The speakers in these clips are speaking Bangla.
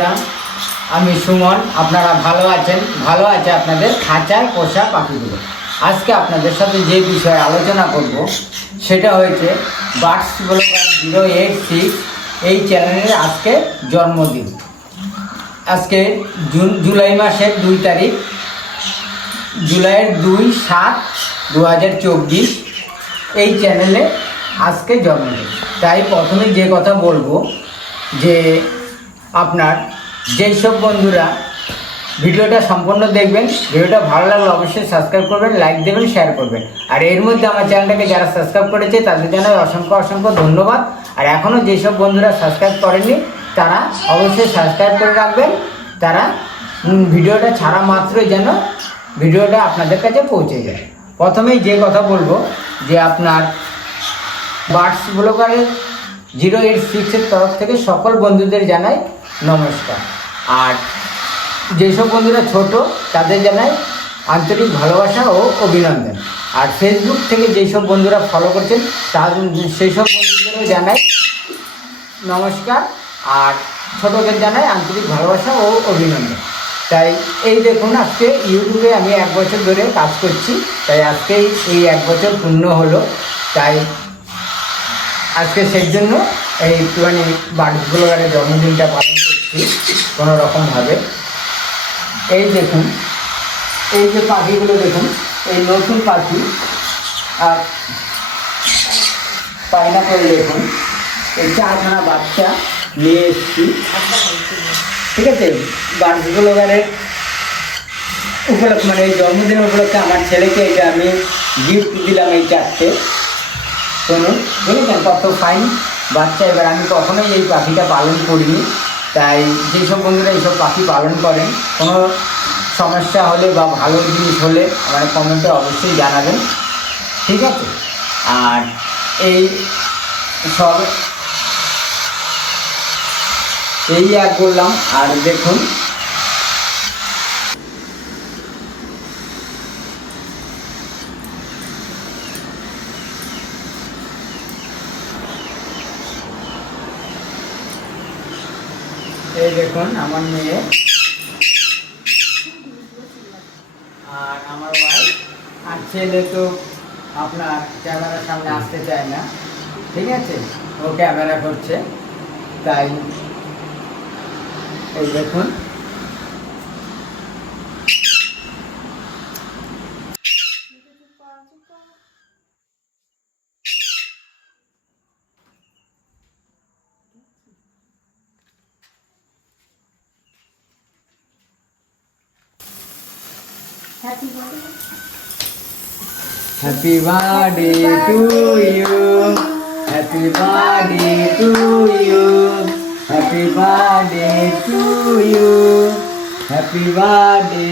বন্ধুরা, আমি সুমন, আপনারা ভালো আছেন? ভালো আছে আপনাদের খাঁচার পোষা পাখিগুলো। আজকে আপনাদের সাথে যে বিষয়ে আলোচনা করব, সেটা হয়েছে birds blogger zero eight six এই চ্যানেলের আজকে জন্মদিন। আজকে জুন, জুলাই মাসের দুই তারিখ, জুলাইয়ের দুই সাত দু হাজার চব্বিশ এই চ্যানেলে আজকে জন্মদিন। তাই প্রথমে যে কথা বলব, যে আপনার যেই সব বন্ধুরা ভিডিওটা সম্পূর্ণ দেখবেন, ভিডিওটা ভালো লাগলে অবশ্যই সাবস্ক্রাইব করবেন লাইক দেবেন শেয়ার করবেন। আর এর মধ্যে আমার চ্যানেলটাকে যারা সাবস্ক্রাইব করেছে, তাদের জানাই অসংখ্য অসংখ্য ধন্যবাদ। আর এখনও যেসব বন্ধুরা সাবস্ক্রাইব করেননি, তারা অবশ্যই সাবস্ক্রাইব করে রাখবেন। তারা ভিডিওটা ছাড়া মাত্রই যেন ভিডিওটা আপনাদের কাছে পৌঁছে যায়। প্রথমেই যে কথা বলব, যে আপনার বার্ডস ব্লগারের জিরো এইট সিক্সের তরফ থেকে সকল বন্ধুদের জানাই নমস্কার। আর যেসব বন্ধুরা ছোট, তাদের জানাই আন্তরিক ভালোবাসা ও অভিনন্দন। আর ফেসবুক থেকে যেসব বন্ধুরা ফলো করছেন তাদের সেই সব বন্ধুদেরও জানাই নমস্কার। আর ছোটদের জানাই আন্তরিক ভালোবাসা ও অভিনন্দন। তাই এই দেখুন, আজকে ইউটিউবে আমি এক বছর ধরে কাজ করছি। তাই আজকে এই এক বছর পূর্ণ হলো। তাই আজকে সেই জন্য এই একটুখানি ব্লগারের জন্মদিনটা পালন করছি, কোনো রকমভাবে এই দেখুন, এই যে পাখিগুলো দেখুন, এই নতুন পাখি আর পাইনাপল দেখুন, এই চারখানা বাচ্চা নিয়ে এসেছি। ঠিক আছে? বার্ড ব্লগারের উপলক্ষে মানে জন্মদিন উপলক্ষে আমার ছেলেকে এটা আমি গিফট দিলাম এই চারটে। শুনুন বুঝেছেন কত ফাইন বাচ্চা, এবার আমি কখনোই এই পাখিটা পালন করিনি। তাই যেসব বন্ধুরা এইসব পাখি পালন করেন, কোনো সমস্যা হলে বা ভালো জিনিস হলে আমার কমেন্টে অবশ্যই জানাবেন। ঠিক আছে? আর এই সব এই এক বললাম, আর দেখুন এই দেখুন, আমার মেয়ে। আর আমার ওয়াইফ আর ছেলে তো আপনার ক্যামেরার সামনে আসতে চায় না। ঠিক আছে? ও ক্যামেরা করছে। তাই এই দেখুন। Happy birthday. Happy birthday to you happy birthday to you happy birthday to you happy birthday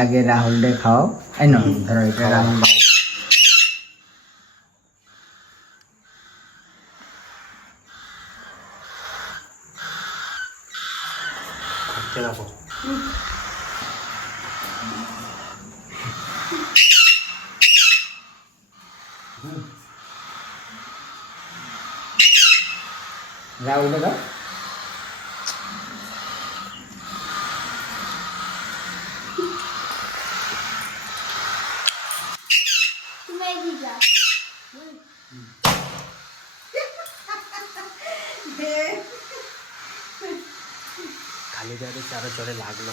আগে রাহুল ডে খাও। এই না ধরো এটা। রাহুল 자고. 응. 응. 야, 올라가? চারো চড়ে লাগল।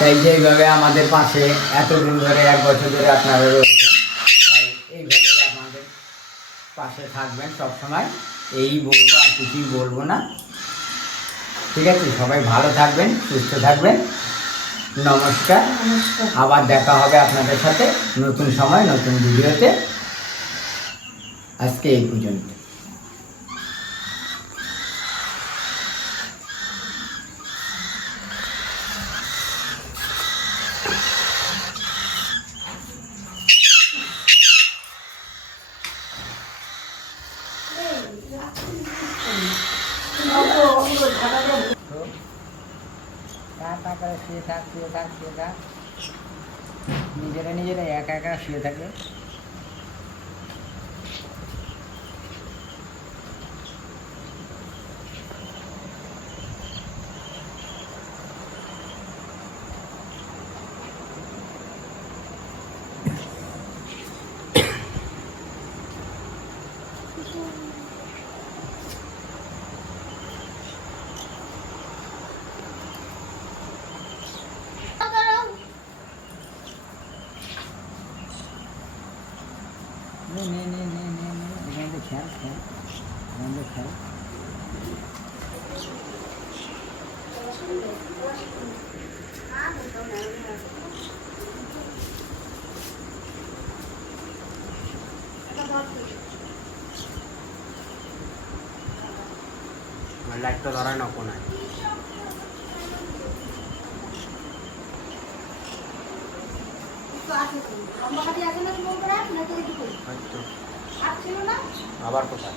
তাই যেইভাবে আমাদের পাশে এতদিন ধরে এক বছর ধরে আপনারা রয়েছেন তাই এইভাবে আমাদের পাশে থাকবেন সবসময়। এই বলব আর কিছুই বলব না। ঠিক আছে? সবাই ভালো থাকবেন সুস্থ থাকবেন। নমস্কার। নমস্কার। আবার দেখা হবে আপনাদের সাথে নতুন সময় নতুন ভিডিওতে। আজকে এই পর্যন্ত শুয়ে শুয়ে শুয়ে নিজেরা নিজেরা একা একা শুয়ে থাকে লাইটটা ধরায় না কোনায় আবার কোথায়?